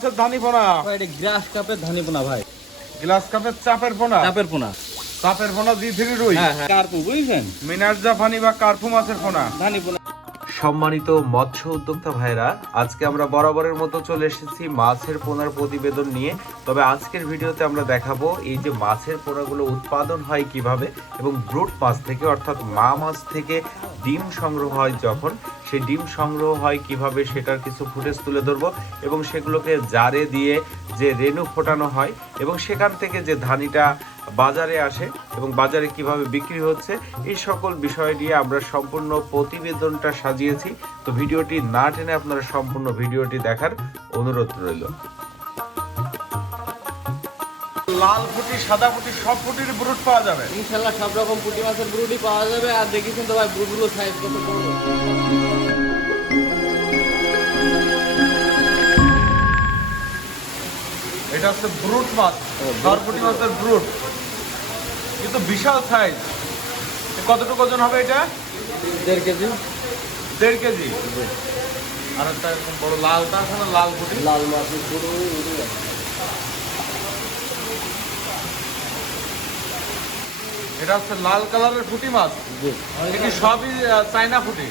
ধানি পোনা গ্লাস কাপের ধানি পোনা ভাই, গ্লাস কাপের চাপের পোনা, চাপের পোনা, চাপের পোনা জি3 রুই, কার্পু বুঝছেন, মিনার্জা ফানি বা কার্পু মাছের পোনা। ধানি পোনা। সম্মানিত মৎস্য উদ্যোক্তা ভাইরা, আজকে আমরা বরাবরের মতো চলে এসেছি মাছের পোনার প্রতিবেদন নিয়ে। তবে আজকের ভিডিওতে আমরা দেখাবো এই যে মাছের পোনাগুলো উৎপাদন হয় কিভাবে এবং ব্রুড মাছ থেকে অর্থাৎ মা মাছ থেকে ডিম সংগ্রহ হয়, যখন সেই ডিম সংগ্রহ হয় কিভাবে সেটার কিছু ফুটেজ তুলে ধরবো এবং সেগুলোকে জারে দিয়ে যে রেণু ফোটানো হয় এবং সেখান থেকে যে ধানিটা বাজারে আসে এবং বাজারে কিভাবে বিক্রি হচ্ছে, এই সকল বিষয় নিয়ে আমরা সম্পূর্ণ প্রতিবেদনটা সাজিয়েছি। তো ভিডিওটি না টেনে আপনারা সম্পূর্ণ ভিডিওটি দেখার অনুরোধ রইল। লাল ফুটি, সাদা ফুটি, সব ফুটির ব্রুড পাওয়া যাবে ইনশাআল্লাহ সব রকম পুঁটি মাছের ব্রুডই পাওয়া যাবে। আর দেখিছেন তো ভাই ব্রুডগুলো সাইজ কত বড়। এটা হচ্ছে ব্রুড মাছ, দরপুটি মাছের ব্রুড, কিন্তু বিশাল সাইজ। কতটুকু ওজন হবে এটা? 1.5 কেজি। 1.5 কেজি। আর একটা এরকম বড় লালটা আছে না, লাল ফুটি, লাল মাছের পুরো এটা হচ্ছে লাল কালারের ফুটি মাছ। এটি সবই চাইনা ফুটি,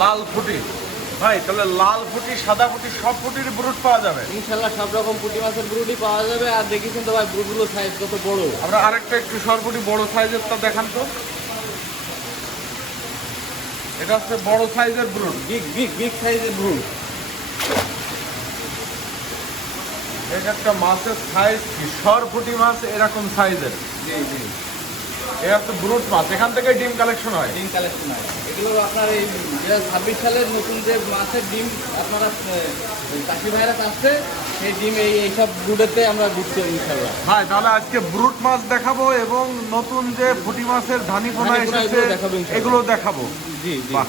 লাল ফুটি। ভাই তাহলে লাল ফুটি, সাদা ফুটি, সব ফুটির ব্রুড পাওয়া যাবে ইনশাআল্লাহ সব রকম পুঁটি মাছের ব্রুডই পাওয়া যাবে। আর দেখিছেন তো ভাই ব্রুডগুলো সাইজ কত বড়। আমরা আরেকটা একটু সরপুটি বড় সাইজের তা দেখান তো। এটা হচ্ছে বড় সাইজের ব্রুড, বিগ সাইজের ব্রুড। এটা একটা মাছের সাইজ কি, সরপুটি মাছ এরকম সাইজের। এটা হচ্ছে ব্রুড মাছ, এখান থেকে ডিম কালেকশন হয়। ডিম কালেকশন হয় এগুলো আপনার এই 2026 সালের নতুন যে মাছের ডিম আপনারা চাষি ভাইরা চাচ্ছে, সেই ডিম এইসব ব্রুডেতে আমরা দিচ্ছি ইনশাআল্লাহ। হ্যাঁ, তাহলে আজকে ব্রুড মাছ দেখাবো এবং নতুন যে ফুটি মাছের ধানি পোনা এসেছে এগুলো দেখাবো। জি জি। বাহ,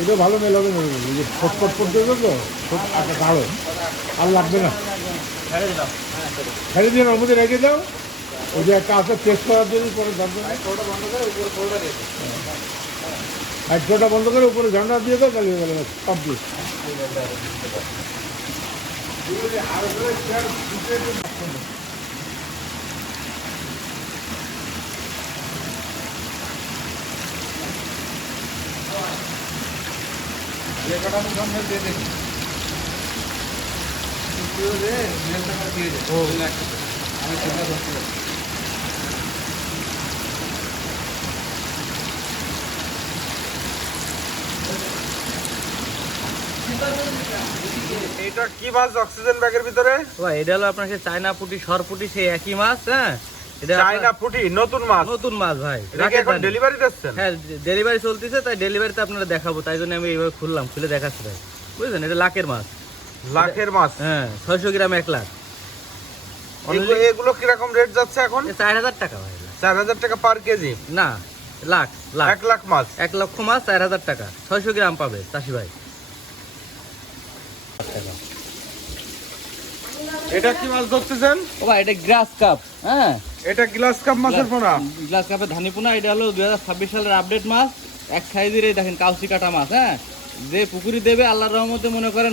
এটা ভালো মেল হবে মনে করি, ফটফট করতে হবে তো, আচ্ছা গাঢ় আর লাগবে না, ছেড়ে দিয়ে ওর মধ্যে রেখে দাও। ওই যে একটা আছে টেস্ট করার জন্য, পরে ঝান্ডা একশোটা বন্ধ করে উপরে ঝান্ডা দিয়ে দাও, তাহলে হয়ে গেল কমপ্লিট। এটা কি মাছ অক্সিজেন ব্যাগের ভিতরে? ভাই এটা হলো আপনার সেই চায়না পুঁটি, সরপুঁটি, সেই একই মাছ। হ্যাঁ, এটা চাইনা ফুটি নতুন মাছ, নতুন মাছ ভাই। এটা কি এখন ডেলিভারি দিচ্ছেন? হ্যাঁ, ডেলিভারি চলতেছে, তাই ডেলিভারিতে আপনারা দেখাবো, তাই জন্য আমি এইভাবে খুলে দেখাচ্ছি ভাই, বুঝলেন। এটা লাখের মাছ, লাখের মাছ। হ্যাঁ 600 গ্রাম 1 লাখ। এগুলো কিরকম রেট যাচ্ছে এখন? 4000 টাকা ভাই। 4000 টাকা পার কেজি? না, লাখ 1 লাখ মাছ, 1 লক্ষ মাছ 4000 টাকা, 600 গ্রাম পাবে চাষি ভাই। এটা কি মাছ ধরতেছেন? ও ভাই এটা গ্লাস কাপ। হ্যাঁ, এটা গ্লাস কাপ মাছের পোনা, গ্লাস কাপের ধানি পোনা। এটা হলো 2026 সালের আপডেট মাছ, এক সাইজের। এই দেখেন কাউসি কাটা মাছ। হ্যাঁ, যে পুকুরি দেবে আল্লাহর রহমতে মনে করেন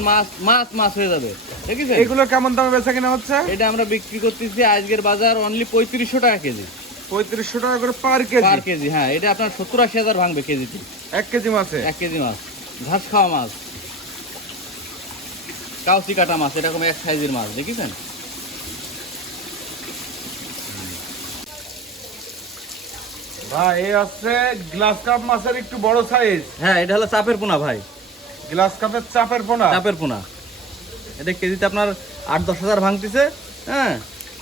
মাছ হয়ে যাবে। দেখেছেন এগুলো কেমন দামে বেচা কিনা হচ্ছে? এটা আমরা বিক্রি করতেছি আজকের বাজার অনলি 3500 টাকা কেজি। 3500 টাকা করে পার কেজি? পার কেজি, হ্যাঁ। এটা আপনার 70-80 হাজার ভাঙবে কেজিতে। 1 কেজি মাছে? 1 কেজি মাছ, ঘাস খাওয়া মাছ, কাউসি কাটা মাছ, এরকম এক সাইজের মাছ। দেখেছেন ভাই এই হচ্ছে গ্লাস কাপ মাছের একটু বড় সাইজ। হ্যাঁ, এটা হলো চাপের পোনা ভাই, গ্লাস কাপের চাপের পোনা। চাপের পোনা। এটা কেজিতে আপনার 8-10 হাজার ভাঙতেছে। হ্যাঁ,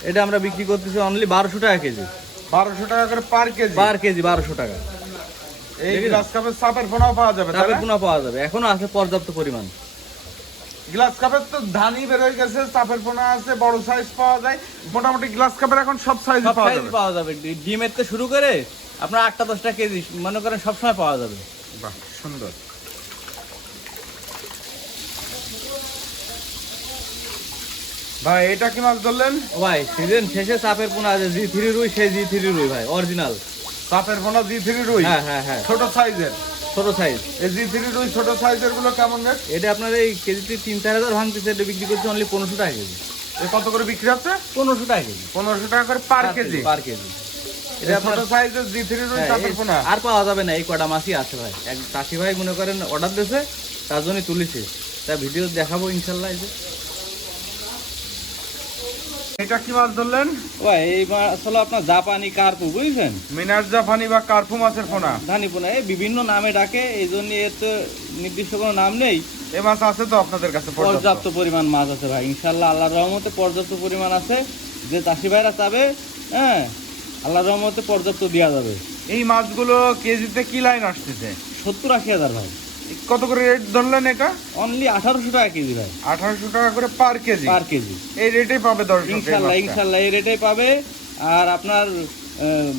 এটা আমরা বিক্রি করতেছি অনলি 1200 টাকা কেজি। 1200 টাকা করে পার কেজি? পার কেজি 1200 টাকা। এই গ্লাস কাপের চাপের পোনাও পাওয়া যাবে? চাপের পোনা পাওয়া যাবে, এখনো আছে পর্যাপ্ত পরিমাণ। গ্লাস কাপের তো ধানই বের হয়ে গেছে, চাপের পোনা আছে, বড় সাইজ পাওয়া যায়, মোটামুটি গ্লাস কাপের এখন সব সাইজ সব পাওয়া সাইজ যাবে। পাওয়া যাবে, ডিমের থেকে শুরু করে আপনার 8টা-10টা কেজি মনে করেন সবসময় পাওয়া যাবে। বাহ সুন্দর। ভাই এটা কি মাছ ধরলেন? ও ভাই সিজন শেষে চাপের পোনা আছে G3 রুই, সেই G3 রুই ভাই অরিজিনাল। চাপের পোনা G3 রুই, হ্যাঁ হ্যাঁ হ্যাঁ, ছোট সাইজের। ছোট সাইজ। এই G3 রুই ছোট সাইজের গুলো কেমন রেট? এটা আপনার এই কেজিতে 3-4 হাজার ভাঙতেছে, এটা বিক্রি করছে অনলি 1500 টাকা কেজি। এ কত করে বিক্রি হচ্ছে? 1500 টাকা কেজি 1500 টাকা করে পার কেজি। পার কেজি। এটা ছোট সাইজের G3 রুই হ্যাঁ, চাপের পোনা। আর পাওয়া যাবে না, এই কটা মাছই আছে ভাই। এক চাষি ভাই মনে করেন অর্ডার দিয়েছে, তার জন্যই তুলেছে, তা ভিডিও দেখাবো ইনশাল্লাহ। এই যে এটা কি মাছ ধরলেন? ভাই এই মাছ হলো আপনার জাপানি কার্পু, বুঝছেন? মিনার জাপানি বা কার্পু মাছের পোনা। ধানি পোনা, এই বিভিন্ন নামে ডাকে, এই জন্য এর তো নির্দিষ্ট কোনো নাম নেই। এই মাছ আছে তো আপনাদের কাছে পর্যাপ্ত পরিমাণ মাছ আছে ভাই, ইনশাল্লাহ আল্লাহর রহমতে পর্যাপ্ত পরিমাণ আছে। যে চাষি ভাইরা চাবে, হ্যাঁ আল্লাহর রহমতে পর্যাপ্ত দেওয়া যাবে। এই মাছগুলো কেজিতে কি লাইন আসতেছে? 70-80 হাজার ভাই। কত করে রেট ধরলেন এটা? অনলি 1800 টাকা কেজি ভাই, 1800 টাকা করে পার কেজি। পার কেজি এই রেটেই পাবে দর্শক এই ইনশাল্লাহ। মাছটা। ইনশাল্লাহ এই রেটেই পাবে। আর আপনার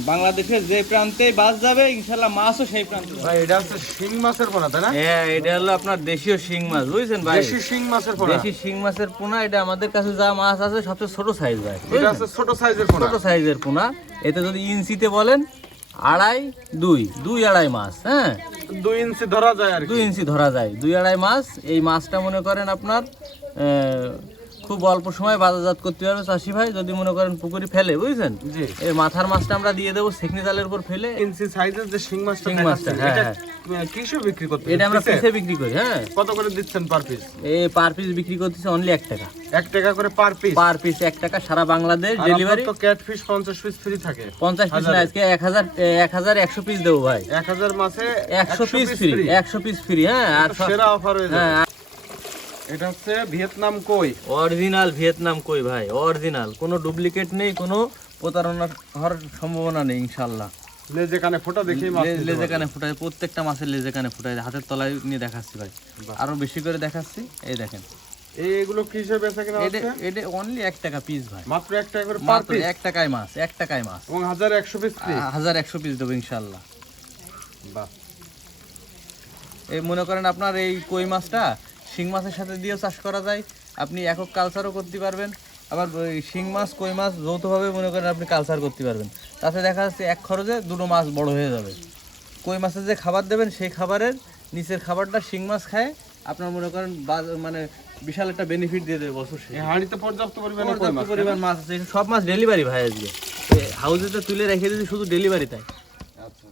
বাংলাদেশের যে প্রান্তে বাস যাবে ইনশাল্লাহ মাছও সেই প্রান্তে যাবে। ভাই এটা হচ্ছে শিং মাছের পোনা তাই না? হ্যাঁ, এটা হলো আপনার দেশীয় শিং মাছ, বুঝছেন ভাই? দেশি শিং মাছের পোনা। দেশি শিং মাছের পোনা। এটা আমাদের কাছে যা মাছ আছে সবচেয়ে ছোট সাইজ ভাই, এটা হচ্ছে ছোট সাইজের পোনা। ছোট সাইজের পোনা। এতে যদি ইঞ্চিতে বলেন 2.5 মাছ, হ্যাঁ 2 ইঞ্চি ধরা যায় আর 2 কি। ইঞ্চি ধরা যায়, 2-2.5 মাছ। এই মাছটা মনে করেন আপনার খুব অল্প সময় বাজারজাত করতে পারবে চাষি ভাই, যদি মনে করেন পুকুরি ফেলে, বুঝছেন? জি। এই মাথার মাছটা আমরা দিয়ে দেবো সেকনি জালের উপর ফেলে। ইঞ্চি সাইজের যে শিং মাছটা শিং মাছটা, দেখাচ্ছেন, হ্যাঁ, এটা কিসে বিক্রি করতে? এটা আমরা পিসে বিক্রি করি। হ্যাঁ, কত করে দিচ্ছেন পার পিস? এই পার পিস বিক্রি করতেছে অনলি 1 টাকা। 1 টাকা করে পার পিস। পার পিস 1 টাকা, সারা বাংলাদেশ আর ডেলিভারি। আপনার তো ক্যাট ফিশ 50 পিস ফ্রি থাকে। 50 পিস না, আজকে 1100 পিস দেবো ভাই। 1000 মাছে 100 পিস ফ্রি, 100 পিস ফ্রি। হ্যাঁ, আর সেরা অফার হয়ে যাবে। হ্যাঁ, এটা হচ্ছে ভিয়েতনাম কই। অরিজিনাল ভিয়েতনাম কই ভাই, অরিজিনাল, কোনো ডুপ্লিকেট নেই, কোনো প্রতারণা হওয়ার সম্ভাবনা নেই ইনশাল্লাহ। লেজে কানে ফোঁটা দেখেই মাছ নিতে লেজে পারবেন। কানে ফুটায়, প্রত্যেকটা মাছের লেজে কানে ফুটায়, হাতের তলায় নিয়ে দেখাচ্ছি ভাই, আরো বেশি করে দেখাচ্ছি। এই দেখেন, এইগুলো কি হিসেবে বেচা কিনা এটা হচ্ছে? এটা অনলি 1 টাকা পিস ভাই, মাত্র 1 টাকা করে পার মাত্র পিস 1 টাকায় মাছ, 1 টাকায় মাছ। এবং 1100 পিস ফ্রি। 1100 পিস দেবো ইনশাল্লাহ। বাহ। এই মনে করেন আপনার এই কই মাছটা শিং মাছের সাথে দিয়েও চাষ করা যায়, আপনি একক কালচারও করতে পারবেন। আবার ওই শিং মাছ কই মাছ যৌথভাবে মনে করেন আপনি কালচার করতে পারবেন। তাতে দেখা যাচ্ছে এক খরচে দুটো মাছ বড় হয়ে যাবে। কই মাছের যে খাবার দেবেন সেই খাবারের নিচের খাবারটা শিং মাছ খায়, আপনার মনে করেন মানে বিশাল একটা বেনিফিট দিয়ে দেবে বছর শেষে। এই হাঁড়িতে পর্যাপ্ত পরিমাণে কই পর্যাপ্ত মাছ। পরিমাণ মাছ আছে, সব মাছ ডেলিভারি ভাই আজকে। হাউজেতে তুলে রেখে দিয়েছি শুধু ডেলিভারি তাই। আচ্ছা।